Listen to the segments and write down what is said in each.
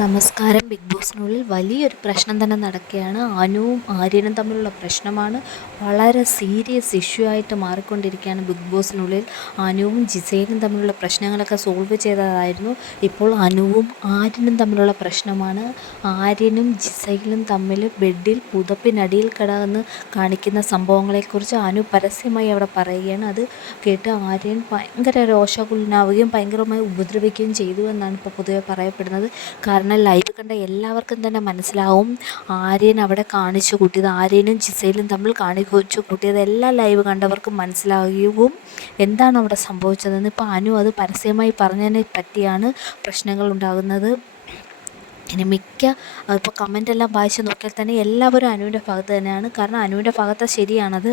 നമസ്കാരം. ബിഗ് ബോസിനുള്ളിൽ വലിയൊരു പ്രശ്നം തന്നെ നടക്കുകയാണ്. അനുവും ആര്യനും തമ്മിലുള്ള പ്രശ്നമാണ് വളരെ സീരിയസ് ഇഷ്യൂ ആയിട്ട് മാറിക്കൊണ്ടിരിക്കുകയാണ്. ബിഗ് ബോസിനുള്ളിൽ അനുവും ജിസയിലും തമ്മിലുള്ള പ്രശ്നങ്ങളൊക്കെ സോൾവ് ചെയ്തതായിരുന്നു. ഇപ്പോൾ അനുവും ആര്യനും തമ്മിലുള്ള പ്രശ്നമാണ്. ആര്യനും ജിസയിലും തമ്മിൽ ബെഡിൽ പുതപ്പിനടിയിൽ കിടന്ന് കാണിക്കുന്ന സംഭവങ്ങളെക്കുറിച്ച് അനു പരസ്യമായി അവിടെ പറയുകയാണ്. അത് കേട്ട് ആര്യൻ ഭയങ്കര രോഷാകുലനാവുകയും ഭയങ്കരമായി ഉപദ്രവിക്കുകയും ചെയ്തു എന്നാണ് ഇപ്പോൾ പൊതുവെ പറയപ്പെടുന്നത്. കാരണം ലൈവ് കണ്ട എല്ലാവർക്കും തന്നെ മനസ്സിലാവും ആര്യൻ അവിടെ കാണിച്ചു കൂട്ടിയത്, ആര്യനും ജിസയിലും തമ്മിൽ കാണിച്ചു കൂട്ടിയത് എല്ലാ ലൈവ് കണ്ടവർക്കും മനസ്സിലാകും എന്താണ് അവിടെ സംഭവിച്ചതെന്ന്. ഇപ്പോൾ അനു അത് പരസ്യമായി പറഞ്ഞതിനെ പറ്റിയാണ് പ്രശ്നങ്ങൾ ഉണ്ടാകുന്നത്. ഇനി ഇപ്പോൾ കമൻ്റെല്ലാം വായിച്ച് നോക്കിയാൽ തന്നെ എല്ലാവരും അനുവിൻ്റെ ഭാഗത്ത് തന്നെയാണ്. കാരണം അനുവിൻ്റെ ഭാഗത്ത് ശരിയാണത്.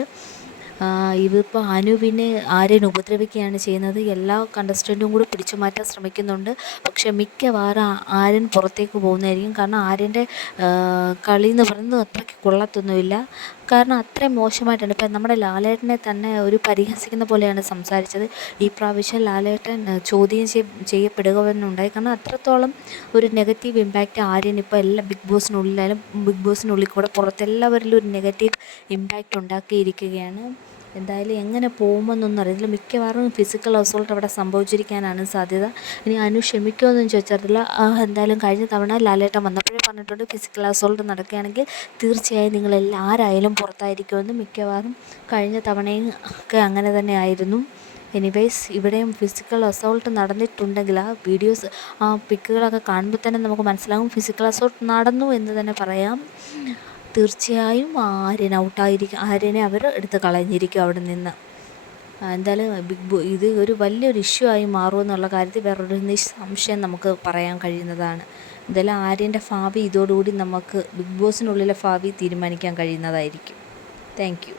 ഇതിപ്പോൾ അനുവിനെ ആര്യൻ ഉപദ്രവിക്കുകയാണ് ചെയ്യുന്നത്. എല്ലാ കണ്ടസ്റ്റൻറ്റും കൂടി പിടിച്ചു മാറ്റാൻ ശ്രമിക്കുന്നുണ്ട്. പക്ഷേ മിക്കവാറും ആര്യൻ പുറത്തേക്ക് പോകുന്നതായിരിക്കും. കാരണം ആര്യൻ്റെ കളി എന്ന് പറയുന്നത് അത്രയ്ക്ക് കൊള്ളത്തൊന്നുമില്ല. കാരണം അത്രയും മോശമായിട്ടാണ്. ഇപ്പം നമ്മുടെ ലാലേട്ടനെ തന്നെ ഒരു പരിഹസിക്കുന്ന പോലെയാണ് സംസാരിച്ചത്. ഈ പ്രാവശ്യം ലാലേട്ടൻ ചോദ്യം ചെയ്യപ്പെടുകയെന്നുണ്ടായി. കാരണം അത്രത്തോളം ഒരു നെഗറ്റീവ് ഇമ്പാക്റ്റ് ആര്യൻ ഇപ്പോൾ എല്ലാ ബിഗ് ബോസിനുള്ളിൽ കൂടെ പുറത്തെല്ലാവരിലും ഒരു നെഗറ്റീവ് ഇമ്പാക്റ്റ് ഉണ്ടാക്കിയിരിക്കുകയാണ്. എന്തായാലും എങ്ങനെ പോകുമെന്നൊന്നും അറിയില്ല. മിക്കവാറും ഫിസിക്കൽ അസോൾട്ട് അവിടെ സംഭവിച്ചിരിക്കാനാണ് സാധ്യത. ഇനി അനു ക്ഷമിക്കുമെന്നും ചോദിച്ചിട്ടില്ല. എന്തായാലും കഴിഞ്ഞ തവണ ലാലേട്ടൻ വന്നപ്പോഴേ പറഞ്ഞിട്ടുണ്ട്, ഫിസിക്കൽ അസോൾട്ട് നടക്കുകയാണെങ്കിൽ തീർച്ചയായും നിങ്ങളെല്ലാം ആരായാലും പുറത്തായിരിക്കുമെന്ന്. മിക്കവാറും കഴിഞ്ഞ തവണയും ഒക്കെ അങ്ങനെ തന്നെ ആയിരുന്നു. എനിവേയ്സ്, ഇവിടെയും ഫിസിക്കൽ അസോൾട്ട് നടന്നിട്ടുണ്ടെങ്കിൽ ആ വീഡിയോസ്, ആ പിക്കുകളൊക്കെ കാണുമ്പോൾ തന്നെ നമുക്ക് മനസ്സിലാകും ഫിസിക്കൽ അസോൾട്ട് നടന്നു എന്ന് തന്നെ പറയാം. തീർച്ചയായും ആര്യനെ അവർ എടുത്ത് കളഞ്ഞിരിക്കും അവിടെ നിന്ന്. എന്തായാലും ഇത് ഒരു വലിയൊരു ഇഷ്യൂ ആയി മാറുമെന്നുള്ള കാര്യത്തിൽ വേറൊരു നിസ്സംശയം നമുക്ക് പറയാൻ കഴിയുന്നതാണ്. എന്തായാലും ആര്യൻ്റെ ഭാവി ഇതോടുകൂടി നമുക്ക് ബിഗ് ബോസിനുള്ളിലെ ഭാവി തീരുമാനിക്കാൻ കഴിയുന്നതായിരിക്കും. Thank you.